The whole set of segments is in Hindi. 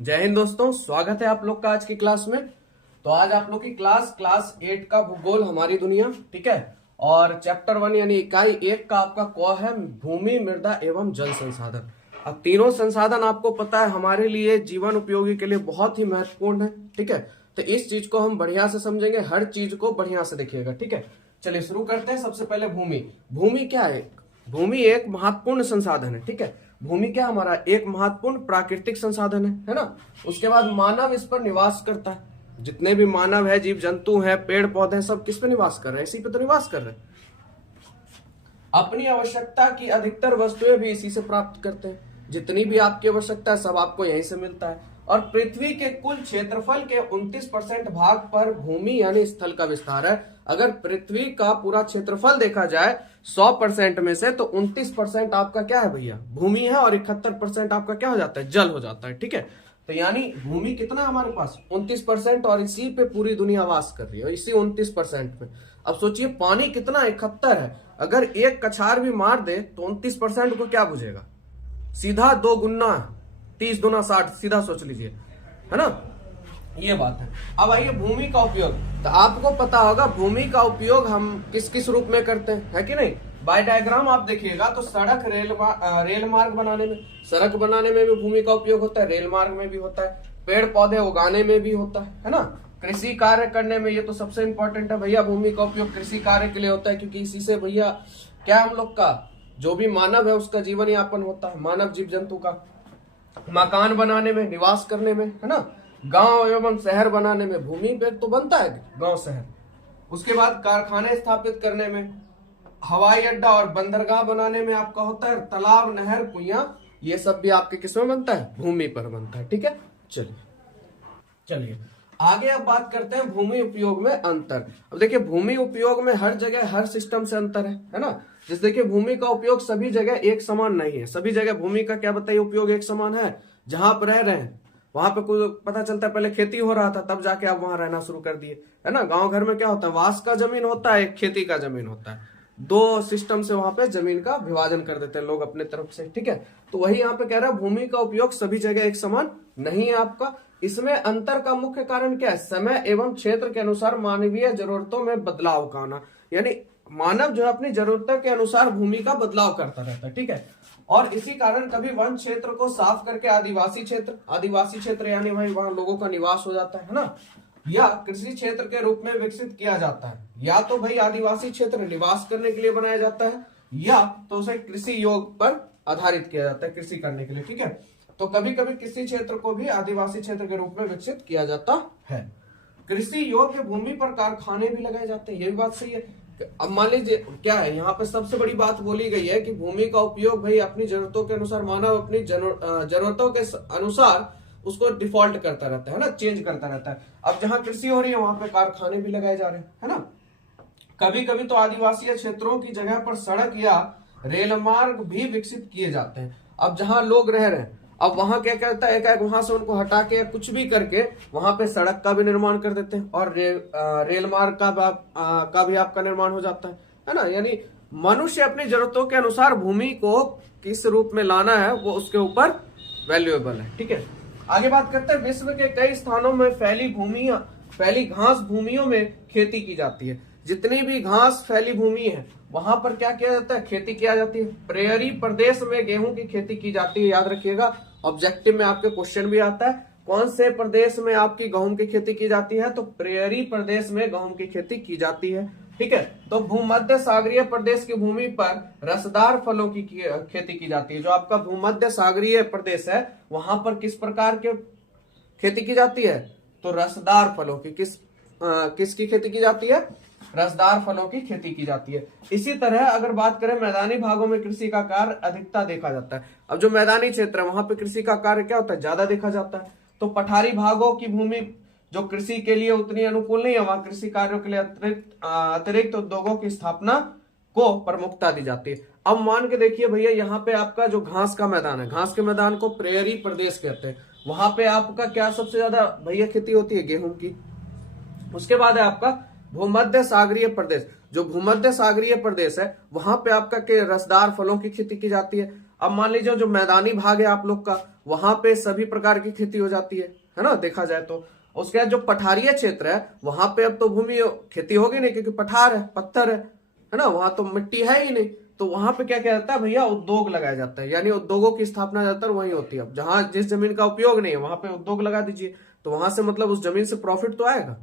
जय हिंद दोस्तों, स्वागत है आप लोग का आज की क्लास में। तो आज आप लोग की क्लास 8 का भूगोल हमारी दुनिया, ठीक है। और चैप्टर 1 यानी इकाई 1 का आपका क है भूमि, मृदा एवं जल संसाधन। अब तीनों संसाधन आपको पता है हमारे लिए जीवन उपयोगी के लिए बहुत ही महत्वपूर्ण है, ठीक है। तो इस चीज को हम बढ़िया से समझेंगे, हर चीज को बढ़िया से देखिएगा, ठीक है। चलिए शुरू करते हैं। सबसे पहले भूमि। भूमि क्या है? भूमि एक महत्वपूर्ण संसाधन है, ठीक है। भूमि क्या हमारा एक महत्वपूर्ण प्राकृतिक संसाधन है ना। उसके बाद मानव इस पर निवास करता है। जितने भी मानव है, जीव जंतु है, पेड़ पौधे हैं, सब किस पे निवास कर रहे हैं? इसी पे तो निवास कर रहे हैं। अपनी आवश्यकता की अधिकतर वस्तुएं भी इसी से प्राप्त करते हैं। जितनी भी आपकी आवश्यकता है सब आपको यहीं से मिलता है। और पृथ्वी के कुल क्षेत्रफल के 29% भाग पर भूमि यानी स्थल का विस्तार है। अगर पृथ्वी का पूरा क्षेत्रफल देखा जाए 100% में से, तो 29% आपका क्या है भैया? भूमि है। और 71% आपका क्या हो जाता है? जल हो जाता है, ठीक है। तो यानी भूमि कितना है हमारे पास? 29%। और इसी पे पूरी दुनिया वास कर रही है, इसी 29% में। अब सोचिए पानी कितना 71 है। अगर एक कछार भी मार दे तो 29% को क्या बुझेगा? सीधा 2 गुना 30 दूना 60, सीधा सोच लीजिए, है ना। ये बात है। अब आइए भूमि का उपयोग। तो आपको पता होगा भूमि का उपयोग हम किस किस रूप में करते हैं, है कि नहीं। बाय डायग्राम आप देखिएगा तो सड़क, रेल मार्ग बनाने में, सड़क बनाने में भी भूमि का उपयोग होता है, रेल मार्ग में भी होता है, पेड़ पौधे उगाने में भी होता है ना। कृषि कार्य करने में, ये तो सबसे इंपॉर्टेंट है भैया, भूमि का उपयोग कृषि कार्य के लिए होता है। क्योंकि इसी से भैया क्या हम लोग का जो भी मानव है उसका जीवन यापन होता है, मानव जीव जंतु का। मकान बनाने में, निवास करने में, है ना। गांव एवं शहर बनाने में भूमि पे तो बनता है गांव शहर। उसके बाद कारखाने स्थापित करने में, हवाई अड्डा और बंदरगाह बनाने में आपका होता है, तालाब, नहर, कुइया, ये सब भी आपके किसमें बनता है? भूमि पर बनता है, ठीक है। चलिए आगे अब बात करते हैं भूमि उपयोग में अंतर। अब देखिए भूमि उपयोग में हर जगह हर सिस्टम से अंतर है ना। जैसे देखिए भूमि का उपयोग सभी जगह एक समान नहीं है। सभी जगह भूमि का क्या बताइए उपयोग एक समान है। जहां पर रह रहे हैं वहां पे कुछ पता चलता है पहले खेती हो रहा था, तब जाके आप वहां रहना शुरू कर दिए, है ना। गांव घर में क्या होता है? वास का जमीन होता है, एक खेती का जमीन होता है। 2 सिस्टम से वहां पे जमीन का विभाजन कर देते हैं लोग अपने तरफ से, ठीक है। तो वही यहाँ पे कह रहा है भूमि का उपयोग सभी जगह एक समान नहीं है आपका। इसमें अंतर का मुख्य कारण क्या है? समय एवं क्षेत्र के अनुसार मानवीय जरूरतों में बदलाव का आना। यानी मानव जो है अपनी जरूरतों के अनुसार भूमि का बदलाव करता रहता है, ठीक है। और इसी कारण कभी वन क्षेत्र को साफ करके आदिवासी क्षेत्र यानी भाई वहां लोगों का निवास हो जाता है ना, या कृषि क्षेत्र के रूप में विकसित किया जाता है। या तो भाई आदिवासी क्षेत्र निवास करने के लिए बनाया जाता है, या तो उसे कृषि योग पर आधारित किया जाता है, कृषि करने के लिए, ठीक है। तो कभी कभी कृषि क्षेत्र को भी आदिवासी क्षेत्र के रूप में विकसित किया जाता है। कृषि योग्य भूमि पर कारखाने भी लगाए जाते हैं, ये भी बात सही है। अब मान लीजिए क्या है यहाँ पे सबसे बड़ी बात बोली गई है कि भूमि का उपयोग भाई अपनी जरूरतों के अनुसार, मानव अपनी जरूरतों के अनुसार उसको डिफॉल्ट करता रहता है ना, चेंज करता रहता है। अब जहाँ कृषि हो रही है वहां पे कारखाने भी लगाए जा रहे हैं, है ना। कभी कभी तो आदिवासी क्षेत्रों की जगह पर सड़क या रेल मार्ग भी विकसित किए जाते हैं। अब जहां लोग रह रहे हैं, अब वहां क्या कहता है, एक वहां से उनको हटा के कुछ भी करके वहां पे सड़क का भी निर्माण कर देते हैं, और रेल मार्ग का भी आपका निर्माण हो जाता है ना। यानी मनुष्य अपनी जरूरतों के अनुसार भूमि को किस रूप में लाना है वो उसके ऊपर वैल्यूएबल है, ठीक है। आगे बात करते हैं विश्व के कई स्थानों में फैली घास भूमियों में खेती की जाती है। जितनी भी घास फैली भूमि है वहां पर क्या किया जाता है? खेती किया जाती है। प्रेयरी प्रदेश में गेहूं की खेती की जाती है, याद रखिएगा। ऑब्जेक्टिव में आपके क्वेश्चन भी आता है कौन से प्रदेश में आपकी गेहूं की खेती की जाती है, तो प्रेयरी प्रदेश में गेहूं की खेती की जाती है, ठीक है। तो भूमध्य सागरीय प्रदेश की भूमि पर रसदार फलों की खेती की जाती है। जो आपका भूमध्य सागरीय प्रदेश है वहां पर किस प्रकार के खेती की जाती है? तो रसदार फलों की किसकी खेती की जाती है? रसदार फलों की खेती की जाती है। इसी तरह अगर बात करें मैदानी भागों में कृषि का कार्य अधिकता देखा जाता है। अब जो मैदानी क्षेत्र है वहां पे कृषि का कार्य क्या होता है? ज्यादा देखा जाता है। तो पठारी भागों की भूमि जो कृषि के लिए उतनी अनुकूल नहीं है, वहां कृषि कार्यों के लिए अतिरिक्त उद्योगों की स्थापना को प्रमुखता दी जाती है। अब मान के देखिए भैया यहाँ पे आपका जो घास का मैदान है, घास के मैदान को प्रेयरी प्रदेश कहते हैं। वहां पे आपका क्या सबसे ज्यादा भैया खेती होती है? गेहूं की। उसके बाद है आपका भूमध्य सागरीय प्रदेश। जो भूमध्य सागरीय प्रदेश है वहां पे आपका के रसदार फलों की खेती की जाती है। अब मान लीजिए जो मैदानी भाग है आप लोग का, वहां पे सभी प्रकार की खेती हो जाती है ना, देखा जाए तो। उसके बाद जो पठारीय क्षेत्र है वहां पे अब तो भूमि खेती होगी नहीं, क्योंकि पठार है, पत्थर है ना, वहां तो मिट्टी है ही नहीं। तो वहां पे क्या किया जाता है भैया, उद्योग लगाया जाता है, यानी उद्योगों की स्थापना ज्यादातर वहीं होती है। अब जहां जिस जमीन का उपयोग नहीं है वहां पे उद्योग लगा दीजिए, तो वहां से मतलब उस जमीन से प्रॉफिट तो आएगा,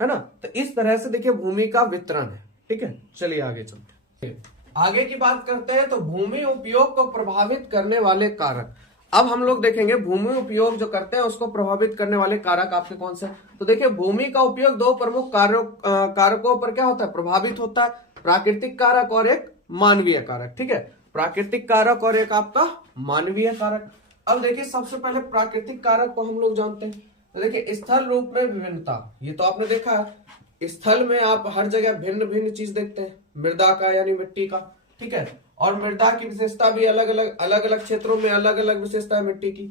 है ना। तो इस तरह से देखिए भूमि का वितरण है, ठीक है। चलिए आगे चलते हैं, आगे की बात करते हैं। तो भूमि उपयोग को प्रभावित करने वाले कारक। अब हम लोग देखेंगे भूमि उपयोग जो करते हैं उसको प्रभावित करने वाले कारक आपके कौन से। तो देखिए भूमि का उपयोग दो प्रमुख कारकों पर क्या होता है, प्रभावित होता है। प्राकृतिक कारक और एक मानवीय कारक, ठीक है। प्राकृतिक कारक और एक आपका मानवीय कारक। अब देखिए सबसे पहले प्राकृतिक कारक को हम लोग जानते हैं। तो देखिए स्थल रूप में विभिन्नता, ये तो आपने देखा है, स्थल में आप हर जगह भिन्न भिन्न चीज देखते हैं, मृदा का यानी मिट्टी का, ठीक है। और मृदा की विशेषता भी अलग अलग क्षेत्रों में अलग अलग विशेषता है मिट्टी की।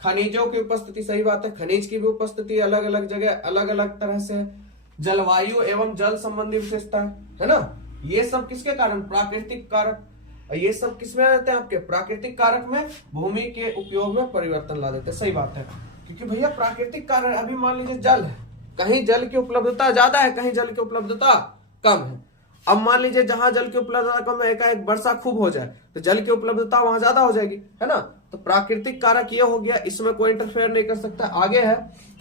खनिजों की उपस्थिति, सही बात है, खनिज की भी उपस्थिति अलग अलग जगह अलग अलग तरह से। जलवायु एवं जल संबंधी विशेषता है ना, ये सब किसके कारण, प्राकृतिक कारक। ये सब किसमें आ जाते हैं आपके, प्राकृतिक कारक में भूमि के उपयोग में परिवर्तन ला देते हैं, सही बात है। क्योंकि भैया प्राकृतिक कारण, अभी मान लीजिए जल है, कहीं जल की उपलब्धता ज्यादा है, कहीं जल की उपलब्धता कम है। अब मान लीजिए जहां जल की उपलब्धता कम है, एकाएक वर्षा खूब हो जाए तो जल की उपलब्धता वहां ज्यादा हो जाएगी, है ना। तो प्राकृतिक कारक ये हो गया, इसमें कोई इंटरफेयर नहीं कर सकता। आगे है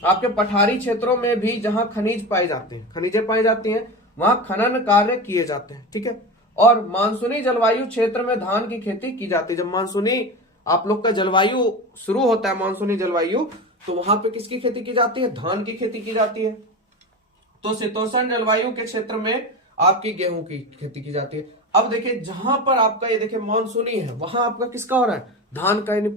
आपके पठारी क्षेत्रों में भी जहां खनिज पाए जाते हैं, खनिजें पाई जाती हैं, वहां खनन कार्य किए जाते हैं, ठीक है। और मानसूनी जलवायु क्षेत्र में धान की खेती की जाती है। जब मानसूनी आप लोग का जलवायु शुरू होता है, मानसूनी जलवायु, तो वहां पे किसकी खेती की जाती है, धान की खेती की जाती है। तो शीतोष्ण जलवायु के क्षेत्र में आपकी गेहूं की खेती की जाती है। अब देखिए जहां पर आपका ये देखिए मानसूनी है, वहां आपका किसका हो रहा है, धान का, है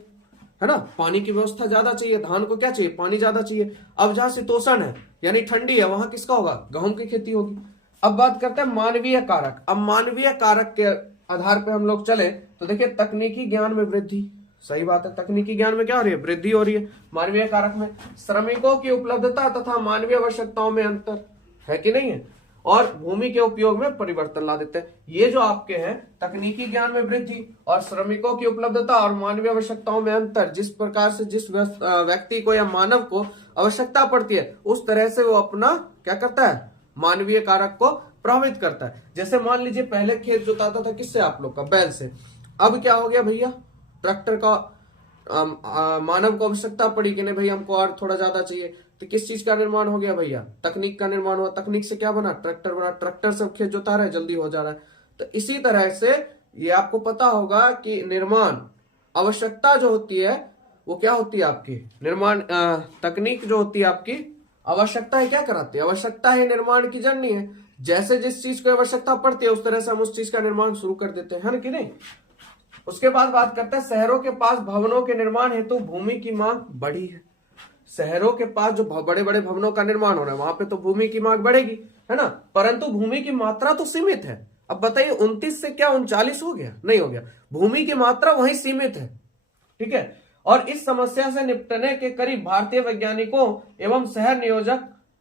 ना। पानी की व्यवस्था ज्यादा चाहिए, धान को क्या चाहिए, पानी ज्यादा चाहिए। अब जहां शीतोष्ण है यानी ठंडी है, वहां किसका होगा, गेहूं की खेती होगी। अब बात करते हैं मानवीय कारक। अब मानवीय कारक के आधार पर हम लोग चले तो देखिए तकनीकी ज्ञान में वृद्धि, सही बात है, तकनीकी ज्ञान में क्या हो रही है, वृद्धि हो रही है। मानवीय कारक में श्रमिकों की उपलब्धता तथा मानवीय आवश्यकताओं में अंतर है कि नहीं है, और भूमि के उपयोग में परिवर्तन ला देते हैं। ये जो आपके हैं तकनीकी ज्ञान में वृद्धि और श्रमिकों की उपलब्धता और मानवीय आवश्यकताओं में अंतर, जिस प्रकार से जिस व्यक्ति को या मानव को आवश्यकता पड़ती है उस तरह से वो अपना क्या करता है, मानवीय कारक को प्रभावित करता है। जैसे मान लीजिए पहले खेत जोताता था किससे, आप लोग का बैल से, अब क्या हो गया भैया, ट्रैक्टर का मानव को आवश्यकता पड़ी कि नहीं भाई हमको और थोड़ा ज्यादा चाहिए, तो किस चीज का निर्माण हो गया भैया, तकनीक का निर्माण हुआ। तकनीक से क्या बना, ट्रैक्टर बना, ट्रैक्टर से खेत जोता रहा है, जल्दी हो जा रहा है। तो इसी तरह से ये आपको पता होगा कि निर्माण आवश्यकता जो होती है वो क्या होती है आपकी, निर्माण तकनीक जो होती है आपकी आवश्यकता है क्या कराती है, आवश्यकता है निर्माण की जननी है। जैसे जिस चीज को आवश्यकता पड़ती है उस तरह से हम उस चीज का निर्माण शुरू कर देते हैं, है ना कि नहीं। उसके बाद बात करते हैं शहरों के पास भवनों के निर्माण हेतु भूमि की मांग बढ़ी है। शहरों के पास जो बड़े बड़े भवनों का निर्माण हो रहा है वहां पे तो भूमि की मांग बढ़ेगी, है ना, परंतु भूमि की मात्रा तो सीमित है। अब बताइए 29 से क्या 39 हो गया, नहीं हो गया, भूमि की मात्रा वहीं सीमित है, ठीक है। और इस समस्या से निपटने के करीब भारतीय वैज्ञानिकों एवं शहर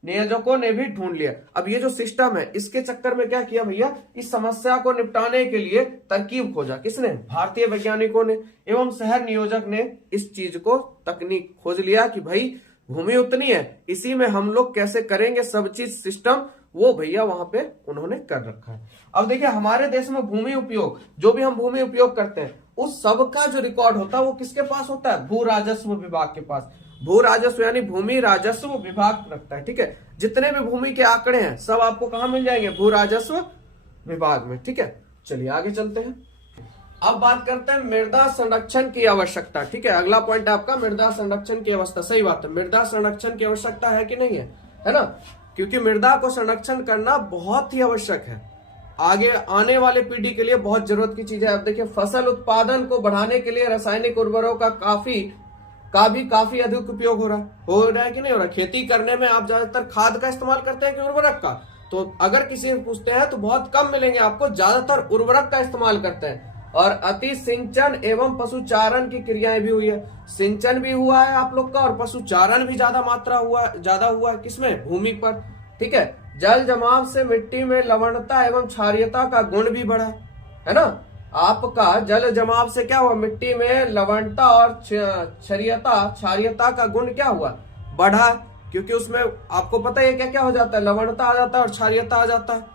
नियोजकों ने भी ढूंढ लिया। अब ये जो सिस्टम है इसके चक्कर में क्या किया भैया, इस समस्या को निपटाने के लिए तरकीब खोजा, किसने, भारतीय वैज्ञानिकों ने एवं शहर नियोजक ने इस चीज को तकनीक खोज लिया कि भाई भूमि उतनी है, इसी में हम लोग कैसे करेंगे सब चीज सिस्टम, वो भैया वहां पे उन्होंने कर रखा है। अब देखिए हमारे देश में भूमि उपयोग, जो भी हम भूमि उपयोग करते हैं उस सब का जो रिकॉर्ड होता है वो किसके पास होता है, भू राजस्व विभाग के पास। भू राजस्व यानी भूमि राजस्व विभाग रखता है, ठीक है। जितने भी भूमि के आंकड़े हैं सब आपको कहां मिल जाएंगे, भू राजस्व विभाग में, ठीक है। चलिए आगे चलते हैं। अब बात करते हैं मृदा संरक्षण की आवश्यकता, ठीक है। अगला पॉइंट है आपका मृदा संरक्षण की अवस्था, सही बात है, मृदा संरक्षण की आवश्यकता है कि नहीं है ना, क्योंकि मृदा को संरक्षण करना बहुत ही आवश्यक है, आगे आने वाले पीढ़ी के लिए बहुत जरूरत की चीज है। अब देखिए फसल उत्पादन को बढ़ाने के लिए रासायनिक उर्वरकों का भी काफी अधिक उपयोग हो रहा है कि नहीं हो रहा। खेती करने में आप ज्यादातर खाद का इस्तेमाल करते हैं कि उर्वरक का, तो अगर किसी से पूछते हैं तो बहुत कम मिलेंगे आपको, ज्यादातर उर्वरक का इस्तेमाल करते हैं। और अति सिंचन एवं पशुचारण की क्रियाएं भी हुई है, सिंचन भी हुआ है आप लोग का और पशुचारण भी ज्यादा हुआ है किसमें, भूमि पर, ठीक है। जल जमाव से मिट्टी में लवणता एवं क्षारीयता का गुण भी बढ़ा है ना। आपका जल जमाव से क्या हुआ, मिट्टी में लवणता और क्षारीयता का गुण क्या हुआ, बढ़ा, क्योंकि उसमें आपको पता है क्या क्या हो जाता है, लवणता आ जाता है और क्षारीयता आ जाता है।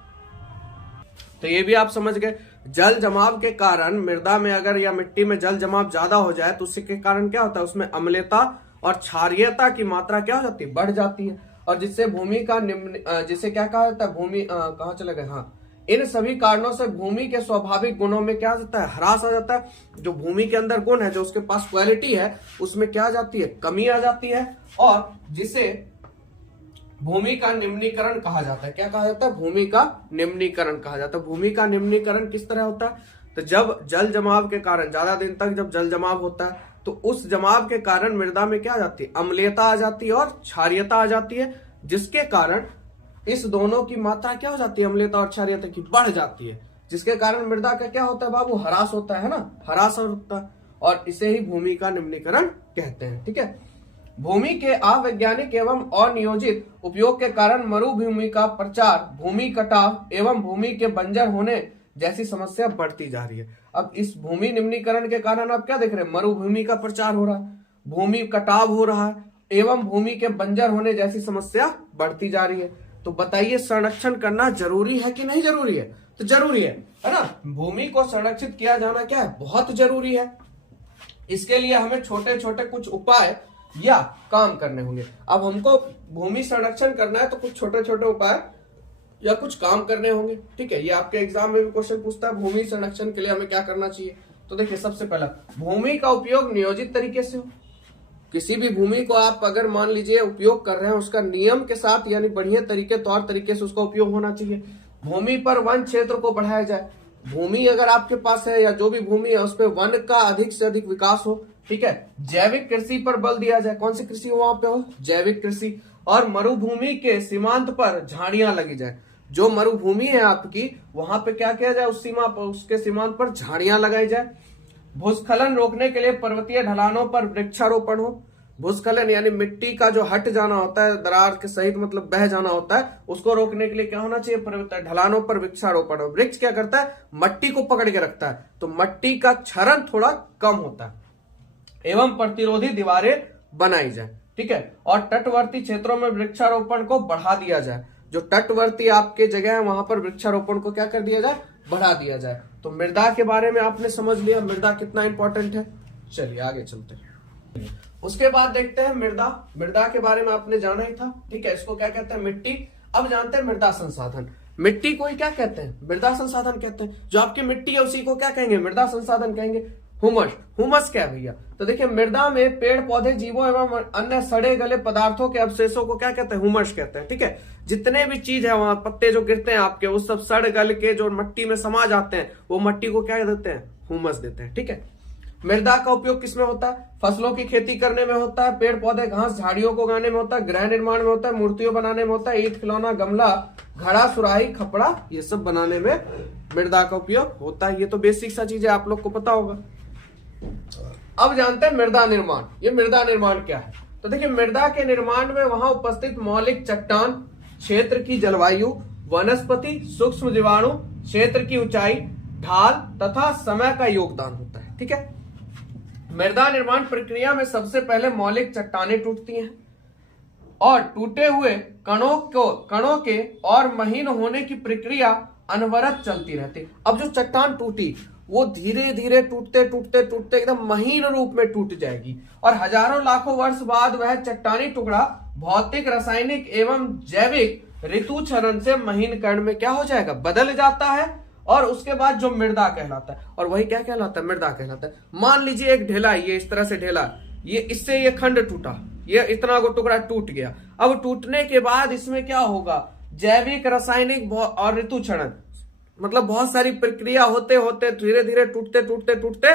तो ये भी आप समझ गए। जल जमाव के कारण मृदा में अगर या मिट्टी में जल जमाव ज्यादा हो जाए तो उसके कारण क्या होता है, उसमें अम्लता और क्षारीयता की मात्रा क्या हो जाती है, बढ़ जाती है, और जिससे भूमि का निम्न, जिसे क्या कहा जाता है, भूमि कहाँ चले गए, हाँ, इन सभी कारणों से भूमि के स्वाभाविक गुणों में क्या जाता है, ह्रास आ जाता है। जो भूमि के अंदर गुण है, जो उसके पास क्वालिटी है, उसमें क्या आ जाती है, कमी आ जाती है, और जिसे भूमि का निम्नीकरण कहा जाता है। क्या कहा जाता है, भूमि का निम्नीकरण कहा जाता है। भूमि का निम्नीकरण किस तरह होता है, तो जब जल जमाव के कारण ज्यादा दिन तक जब जल जमाव होता है तो उस जमाव के कारण मृदा में क्या आ जाती है, अम्लीयता आ जाती है और क्षारीयता आ जाती है, जिसके कारण इस दोनों की मात्रा क्या हो जाती है, अम्लीयता और क्षारीयता की बढ़ जाती है, जिसके कारण मृदा का क्या होता है बाबू, ह्रास होता है ना, ह्रास होता है, और इसे ही भूमि का निम्नीकरण कहते हैं। ठीक है। भूमि के अवैज्ञानिक एवं अनियोजित उपयोग के कारण मरुभूमि का प्रचार, भूमि कटाव एवं भूमि के बंजर होने जैसी समस्या बढ़ती जा रही है। अब इस भूमि निम्नीकरण के कारण आप क्या देख रहे हैं, मरुभूमि का प्रचार हो रहा है, भूमि कटाव हो रहा है एवं भूमि के बंजर होने जैसी समस्या बढ़ती जा रही है। तो बताइए संरक्षण करना जरूरी है कि नहीं जरूरी है, तो जरूरी है ना। भूमि को संरक्षित किया जाना क्या है, बहुत जरूरी है। इसके लिए हमें छोटे छोटे कुछ उपाय या काम करने होंगे। अब हमको भूमि संरक्षण करना है तो कुछ छोटे छोटे उपाय या कुछ काम करने होंगे। ठीक है, ये आपके एग्जाम में भी क्वेश्चन पूछता है, भूमि संरक्षण के लिए हमें क्या करना चाहिए। तो देखिए, सबसे पहला, भूमि का उपयोग नियोजित तरीके से हो। किसी भी भूमि को आप अगर मान लीजिए उपयोग कर रहे हैं, उसका नियम के साथ यानी बढ़िया तरीके तौर तरीके से उसका उपयोग होना चाहिए। भूमि पर वन क्षेत्र को बढ़ाया जाए। भूमि अगर आपके पास है या जो भी भूमि है उस पर वन का अधिक से अधिक विकास हो। ठीक है। जैविक कृषि पर बल दिया जाए। कौन सी कृषि हो वहां पे हो, जैविक कृषि। और मरुभूमि के सीमांत पर झाड़ियां लगी जाए। जो मरुभूमि है आपकी, वहां पे क्या किया जाए, उस सीमा पर, उसके सीमांत पर झाड़ियां लगाई जाए। भूस्खलन रोकने के लिए पर्वतीय ढलानों पर वृक्षारोपण हो। भूस्खलन यानी मिट्टी का जो हट जाना होता है, दरार के सहित मतलब बह जाना होता है, उसको रोकने के लिए क्या होना चाहिए, पर्वतीय ढलानों पर वृक्षारोपण हो। वृक्ष क्या करता है, मट्टी को पकड़ के रखता है, तो मट्टी का क्षरण थोड़ा कम होता है। एवं प्रतिरोधी दीवारें बनाई जाए। ठीक है। और तटवर्ती क्षेत्रों में वृक्षारोपण को बढ़ा दिया जाए। जो तटवर्ती आपके जगह है वहां पर वृक्षारोपण को क्या कर दिया जाए, बढ़ा दिया जाए। तो मृदा के बारे में आपने समझ लिया, मृदा कितना इंपॉर्टेंट है। चलिए आगे चलते हैं। उसके बाद देखते हैं मृदा। मृदा के बारे में आपने जाना ही था। ठीक है, इसको क्या कहते हैं, मिट्टी। अब जानते हैं मृदा संसाधन। मिट्टी को ही क्या कहते हैं, मृदा संसाधन कहते हैं। जो आपकी मिट्टी है उसी को क्या कहेंगे, मृदा संसाधन कहेंगे। हुमस, हुमस क्या है भैया, तो देखिए मृदा में पेड़ पौधे, जीवों एवं अन्य सड़े गले पदार्थों के अवशेषों को क्या कहते हैं, हुमस कहते हैं। ठीक है। जितने भी चीज है वहां, पत्ते जो गिरते हैं आपके, वो सब सड़ गल के जो मट्टी में समा जाते हैं, वो मट्टी को क्या देते हैं, हुमस देते हैं। ठीक है। मृदा का उपयोग किसमें होता है, फसलों की खेती करने में होता है, पेड़ पौधे घास झाड़ियों को उगाने में होता है, गृह निर्माण में होता है, मूर्तियों बनाने में होता है, ईंट खिलौना गमला घड़ा सुराही खपड़ा ये सब बनाने में मृदा का उपयोग होता है। ये तो बेसिक सा चीज है, आप लोग को पता होगा। अब जानते हैं मृदा निर्माण। ये मृदा निर्माण क्या है, तो देखिए मृदा के निर्माण में वहां उपस्थित मौलिक चट्टान, क्षेत्र की जलवायु, वनस्पति, सूक्ष्म जीवाणु, क्षेत्र की ऊंचाई, ढाल तथा समय का योगदान होता है। ठीक है। मृदा निर्माण प्रक्रिया में सबसे पहले मौलिक चट्टानें टूटती हैं और टूटे हुए कणों के और महीन होने की प्रक्रिया अनवरत चलती रहती। अब जो चट्टान टूटी वो धीरे धीरे टूटते टूटते टूटते एकदम महीन रूप में टूट जाएगी और हजारों लाखों वर्ष बाद वह चट्टानी टुकड़ा भौतिक, रासायनिक एवं जैविक ऋतु चरण से महीन कण में क्या हो जाएगा, बदल जाता है और उसके बाद जो मृदा कहलाता है। और वही क्या कहलाता है, मृदा कहलाता है। मान लीजिए एक ढेला, ये इस तरह से ढेला, ये इससे ये खंड टूटा, ये इतना को टुकड़ा टूट गया। अब टूटने के बाद इसमें क्या होगा, जैविक, रासायनिक और ऋतु क्षरण, मतलब बहुत सारी प्रक्रिया होते होते धीरे धीरे टूटते टूटते टूटते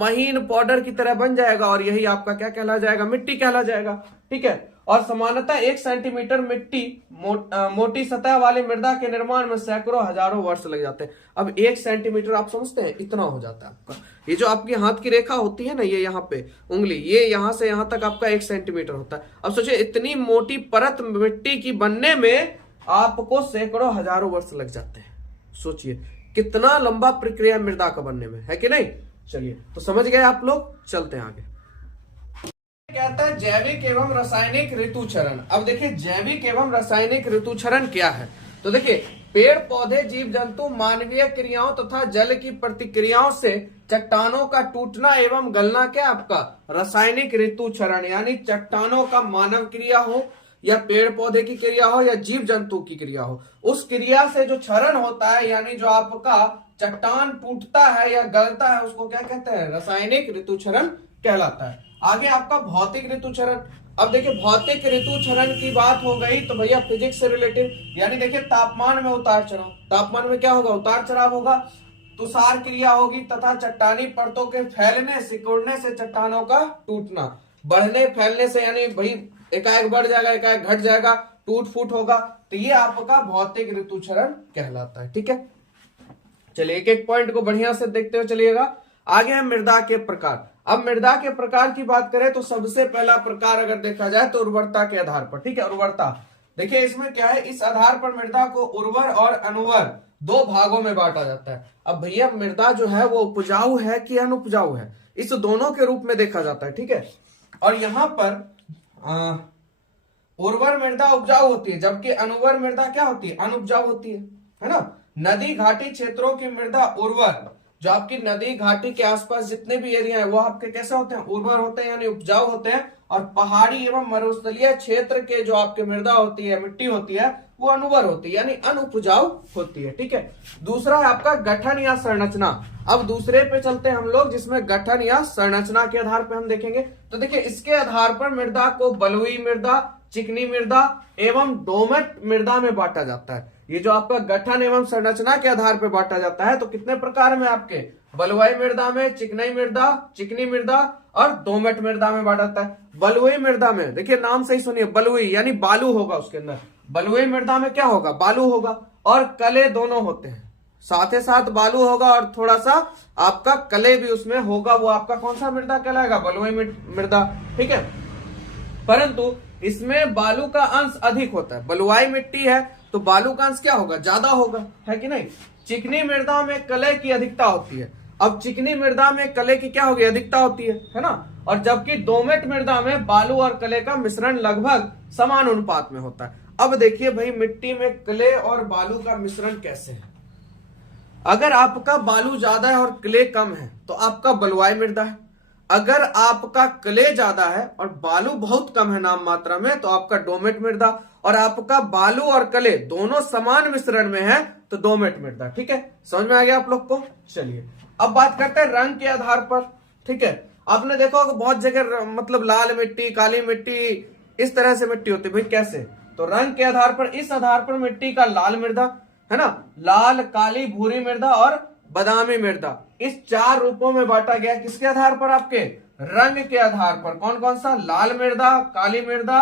महीन पाउडर की तरह बन जाएगा और यही आपका क्या कहला जाएगा, मिट्टी कहला जाएगा। ठीक है। और सामान्यतः 1 सेंटीमीटर मिट्टी मोटी सतह वाली मृदा के निर्माण में सैकड़ों हजारों वर्ष लग जाते हैं। अब 1 सेंटीमीटर आप समझते हैं, इतना हो जाता है आपका। ये जो आपकी हाथ की रेखा होती है ना, ये यहाँ पे उंगली, ये यहां से यहां तक आपका 1 सेंटीमीटर होता है। अब सोचिए इतनी मोटी परत मिट्टी की बनने में आपको सैकड़ों हजारों वर्ष लग जाते हैं। सोचिए कितना लंबा प्रक्रिया मृदा का बनने में, है कि नहीं। चलिए तो समझ गए आप लोग, चलते हैं आगे। कहता है जैविक एवं रासायनिक ऋतुचरण। अब देखिए जैविक एवं रासायनिक ऋतुचरण क्या है। तो देखिए पेड़ पौधे जीव जंतु मानवीय क्रियाओं तथा जल की प्रतिक्रियाओं से चट्टानों का टूटना एवं गलना क्या आपका रासायनिक ऋतुचरण, यानी चट्टानों का मानव क्रिया हो या पेड़ पौधे की क्रिया हो या जीव जंतु की क्रिया हो, उस क्रिया से जो क्षरण होता है यानी जो आपका चट्टान टूटता है या गलता है उसको क्या कहते हैं, रासायनिक ऋतुचरण कहलाता है। आगे आपका भौतिक ऋतुचरण। अब देखिए भौतिक ऋतुचरण की बात हो गई तो भैया फिजिक्स से रिलेटेड, यानी देखिए तापमान में उतार चढ़ाव, तापमान में क्या होगा, उतार चढ़ाव होगा, तुषार क्रिया होगी तथा चट्टानी परतों के फैलने सिकुड़ने से चट्टानों का टूटना, बढ़ने फैलने से यानी भाई एकाएक बढ़ जाएगा एकाएक घट जाएगा, टूट फूट होगा, तो ये आपका भौतिक ऋतुचरण कहलाता है। ठीक है, चलिए एक एक पॉइंट को बढ़िया से देखते हुए चलिएगा। आगे है मृदा के प्रकार। अब मृदा के प्रकार की बात करें तो सबसे पहला प्रकार अगर देखा जाए तो उर्वरता के आधार पर। ठीक है, उर्वरता देखिए इसमें क्या है, इस आधार पर मृदा को उर्वर और अनुवर दो भागों में बांटा जाता है। अब भैया मृदा जो है वो उपजाऊ है कि अनुपजाऊ है, इस दोनों के रूप में देखा जाता है। ठीक है, और यहां पर उर्वर मृदा उपजाऊ होती है जबकि अनुवर मृदा क्या होती है, अनुपजाऊ होती है ना। नदी घाटी क्षेत्रों की मृदा उर्वर, जो आपकी नदी घाटी के आसपास जितने भी एरिया है वो आपके कैसे होते हैं, उर्वर होते हैं यानी उपजाऊ होते हैं, और पहाड़ी एवं मरुस्थलीय क्षेत्र के जो आपके मृदा होती है मिट्टी होती है वो अनुवर होती है यानी अनुपजाऊ होती है। ठीक है, दूसरा है आपका गठन या संरचना। अब दूसरे पे चलते हैं हम लोग जिसमें गठन या संरचना के आधार पे हम देखेंगे। तो देखिए इसके आधार पर मृदा को बलुई मृदा, चिकनी मृदा एवं दोमट मृदा में बांटा जाता है। ये जो आपका गठन एवं संरचना के आधार पर बांटा जाता है तो कितने प्रकार में आपके बलुई मृदा में, चिकनी मृदा, चिकनी मृदा और दोमट मृदा में बांटा जाता है। बलुई मृदा में देखिए नाम सही सुनिए, बलुई यानी बालू होगा उसके अंदर, बलुई मृदा में क्या होगा, बालू होगा और कले दोनों होते हैं, साथ ही साथ बालू होगा और थोड़ा सा आपका कले भी उसमें होगा, वो आपका कौन सा मृदा कहलाएगा, बलुई मृदा। ठीक है, परंतु इसमें बालू का अंश अधिक होता है, बलुआई मिट्टी है तो बालू का अंश क्या होगा, ज्यादा होगा, है कि नहीं। चिकनी मृदा में कले की अधिकता होती है। अब चिकनी मृदा में कले की क्या होगी, अधिकता होती है ना, और जबकि दोमट मृदा में बालू और कले का मिश्रण लगभग समान अनुपात में होता है। अब देखिए भाई मिट्टी में कले और बालू का मिश्रण कैसे है। अगर आपका बालू ज्यादा है और क्ले कम है तो आपका बलुआई मृदा है। अगर आपका क्ले ज्यादा है और बालू बहुत कम है नाम मात्रा में तो आपका डोमेट मृदा, और आपका बालू और क्ले दोनों समान मिश्रण में है तो दोमट मृदा। ठीक है, समझ में आ गया आप लोग को। चलिए अब बात करते हैं रंग के आधार पर। ठीक है, आपने देखा होगा बहुत जगह मतलब लाल मिट्टी, काली मिट्टी, इस तरह से मिट्टी होती है। भाई कैसे, तो रंग के आधार पर, इस आधार पर मिट्टी का लाल मृदा है ना, लाल, काली, भूरी मृदा और बादामी मृदा, इस चार रूपों में बांटा गया। किसके आधार पर, आपके रंग के आधार पर। कौन कौन सा, लाल मृदा, काली मृदा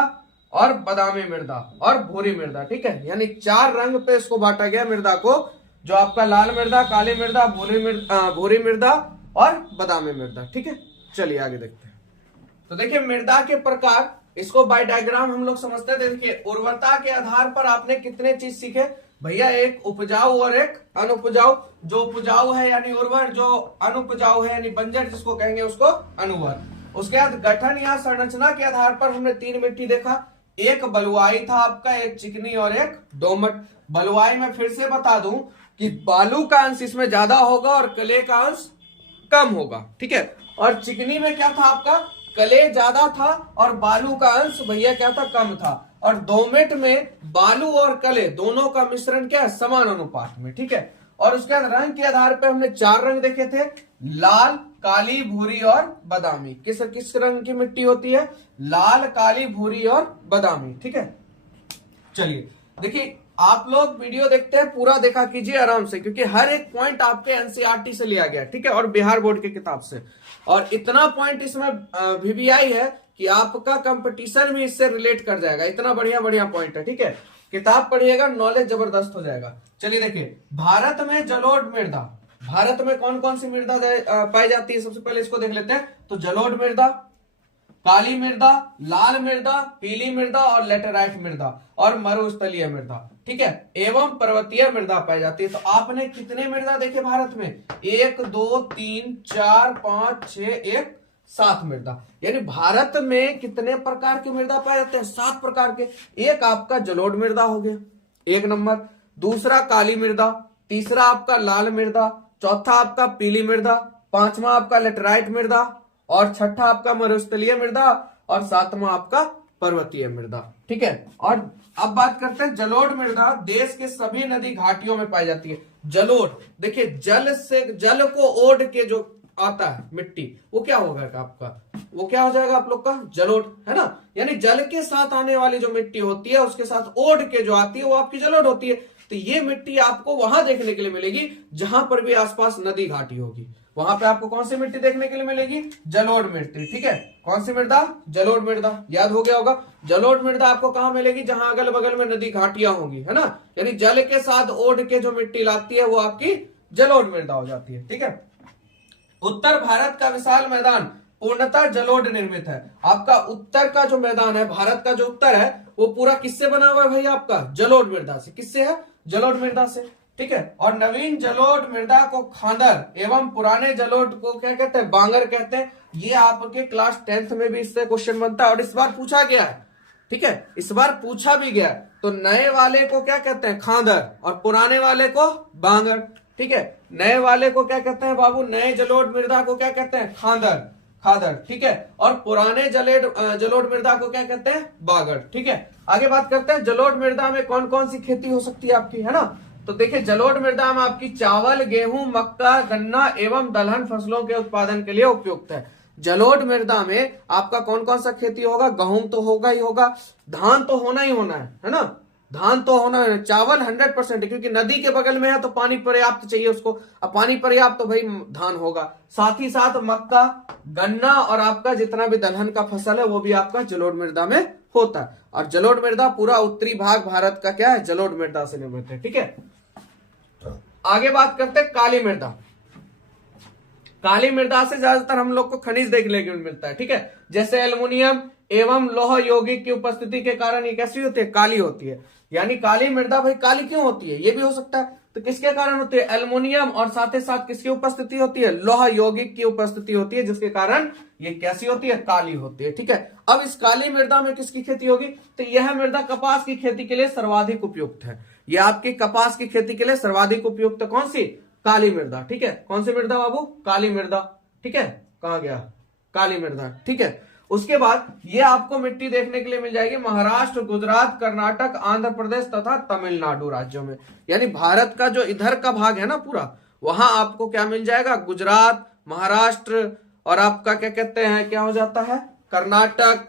और बादामी मृदा और भूरी मृदा। ठीक है, यानी चार रंग पे इसको बांटा गया मृदा को, जो आपका लाल मृदा, काली मृदा, भूरी मृदा और बादामी मृदा। ठीक है, चलिए आगे देखते हैं। तो देखिए मृदा के प्रकार, इसको बाय डायग्राम हम लोग समझते हैं। देखिए उर्वरता के आधार पर आपने कितने चीज सीखे भैया, एक उपजाऊ और एक अनुपजाऊ। जो उपजाऊ है यानी उर्वर, जो अनुपजाऊ है यानी बंजर जिसको कहेंगे उसको अनुवर। उसके बाद गठन या संरचना के आधार पर हमने तीन मिट्टी देखा, एक बलुआई था आपका, एक चिकनी और एक दोमट। बलुआई में फिर से बता दूं कि बालू का अंश इसमें ज्यादा होगा और कले का अंश कम होगा। ठीक है, और चिकनी में क्या था आपका, कले ज्यादा था और बालू का अंश भैया क्या था, कम था। और दोमट में बालू और कले दोनों का मिश्रण क्या है, समान अनुपात में। ठीक है, और उसके बाद रंग के आधार पर हमने चार रंग देखे थे, लाल, काली, भूरी और बादामी। किस किस रंग की मिट्टी होती है, लाल, काली, भूरी और बादामी। ठीक है, चलिए देखिए आप लोग वीडियो देखते हैं पूरा देखा कीजिए आराम से, क्योंकि हर एक पॉइंट आपके एनसीईआरटी से लिया गया। ठीक है, और बिहार बोर्ड की किताब से, और इतना पॉइंट इसमें वीवीआई है कि आपका कंपटीशन भी इससे रिलेट कर जाएगा। इतना बढ़िया बढ़िया पॉइंट है। ठीक है, किताब पढ़िएगा, नॉलेज जबरदस्त हो जाएगा। चलिए देखिए भारत में जलोढ़ मृदा, भारत में कौन कौन सी मृदा पाई जाती है, सबसे पहले इसको देख लेते हैं। तो जलोढ़ मृदा, काली मृदा, लाल मृदा, पीली मृदा और लेटेराइट मृदा और मरुस्थलीय मृदा। ठीक है, एवं पर्वतीय मृदा पाई जाती है। तो आपने कितने मृदा देखे भारत में? 1 2 3 4 5 6 1 7 मृदा। यानी भारत में कितने प्रकार के मृदा पाए जाते हैं? 7 प्रकार के। एक आपका जलोढ़ मृदा हो गया, एक नंबर। दूसरा काली मृदा, तीसरा आपका लाल मृदा, चौथा आपका पीली मृदा, पांचवा आपका लेटराइट मृदा, और छठा आपका मरुस्थलीय मृदा, और सातवां आपका पर्वतीय मृदा। ठीक है, और अब बात करते हैं जलोढ़ मृदा देश के सभी नदी घाटियों में पाई जाती है। जलोढ़, देखिए जल से, जल को ओढ़ के जो आता है मिट्टी, वो क्या होगा आपका? वो क्या हो जाएगा आप लोग का? जलोढ़, है ना। यानी जल के साथ आने वाली जो मिट्टी होती है उसके साथ ओढ़ के जो आती है वो आपकी जलोढ़ होती है। तो ये मिट्टी आपको वहां देखने के लिए मिलेगी जहां पर भी आसपास नदी घाटी होगी, वहां पे आपको कौन सी मिट्टी देखने के लिए मिलेगी? जलोढ़ मिट्टी। ठीक है, कौन सी मृदा? जलोढ़ मृदा। याद हो गया होगा। जलोढ़ मृदा आपको कहां मिलेगी? जहां अगल बगल में नदी घाटियां होंगी, है ना। यानी जल के साथ ओढ़ के जो मिट्टी लाती है वो आपकी जलोढ़ मृदा हो जाती है। ठीक है, उत्तर भारत का विशाल मैदान पूर्णतः जलोढ़ निर्मित है। आपका उत्तर का जो मैदान है, भारत का जो उत्तर है, वो पूरा किससे बना हुआ है भैया? आपका जलोढ़ मृदा से। किससे है? जलोढ़ मृदा से। ठीक है, और नवीन जलोढ़ मृदा को खांदर एवं पुराने जलोढ़ को क्या कहते हैं? बांगर कहते हैं। ये आपके क्लास 10th में भी इससे क्वेश्चन बनता है और इस बार पूछा गया है। ठीक है, इस बार पूछा भी गया। तो नए वाले को क्या कहते हैं? खांदर, और पुराने वाले को बांगर। ठीक है, नए वाले को क्या कहते हैं बाबू? नए जलोढ़ मृदा को क्या कहते हैं? खांदर, खादर। ठीक है, और पुराने जलोढ़ मृदा को क्या कहते हैं? बागर। ठीक है, आगे बात करते हैं जलोढ़ मृदा में कौन कौन सी खेती हो सकती है आपकी, है ना। तो देखिए जलोढ़ मृदा में आपकी चावल, गेहूं, मक्का, गन्ना एवं दलहन फसलों के उत्पादन के लिए उपयुक्त है। जलोढ़ मृदा में आपका कौन कौन सा खेती होगा? गेहूं तो होगा ही होगा, धान तो होना ही होना है ना। धान तो होना है, चावल 100%, क्योंकि नदी के बगल में है तो पानी पर्याप्त चाहिए उसको। अब पानी पर्याप्त तो भाई धान होगा। साथ ही साथ मक्का, गन्ना और आपका जितना भी दलहन का फसल है वो भी आपका जलोढ़ मृदा में होता है। और जलोढ़ मृदा पूरा उत्तरी भाग भारत का क्या है? जलोढ़ मृदा से निर्मित है। ठीक है, आगे बात करते हैं काली मृदा। काली मृदा से ज्यादातर हम लोग को खनिज देखने को मिलता है। ठीक है, जैसे एल्युमिनियम एवं लौह यौगिक की उपस्थिति के कारण ये कैसी होती है? काली होती है। यानी काली मृदा भाई काली क्यों होती है? ये भी हो सकता है। तो किसके कारण होती है? एल्युमिनियम और साथ ही साथ किसकी उपस्थिति होती है? लौह यौगिक की उपस्थिति होती है, जिसके कारण ये कैसी होती है? काली होती है। ठीक है, अब इस काली मृदा में किसकी खेती होगी? तो यह मृदा कपास की खेती के लिए सर्वाधिक उपयुक्त है। यह आपकी कपास की खेती के लिए सर्वाधिक उपयुक्त कौन सी? काली मृदा। ठीक है, कौन सी मृदा बाबू? काली मृदा। ठीक है, कहां गया? काली मृदा। ठीक है, उसके बाद ये आपको मिट्टी देखने के लिए मिल जाएगी महाराष्ट्र, गुजरात, कर्नाटक, आंध्र प्रदेश तथा तमिलनाडु राज्यों में। यानी भारत का जो इधर का भाग है ना पूरा, वहां आपको क्या मिल जाएगा? गुजरात, महाराष्ट्र, और आपका क्या कहते हैं, क्या हो जाता है? कर्नाटक,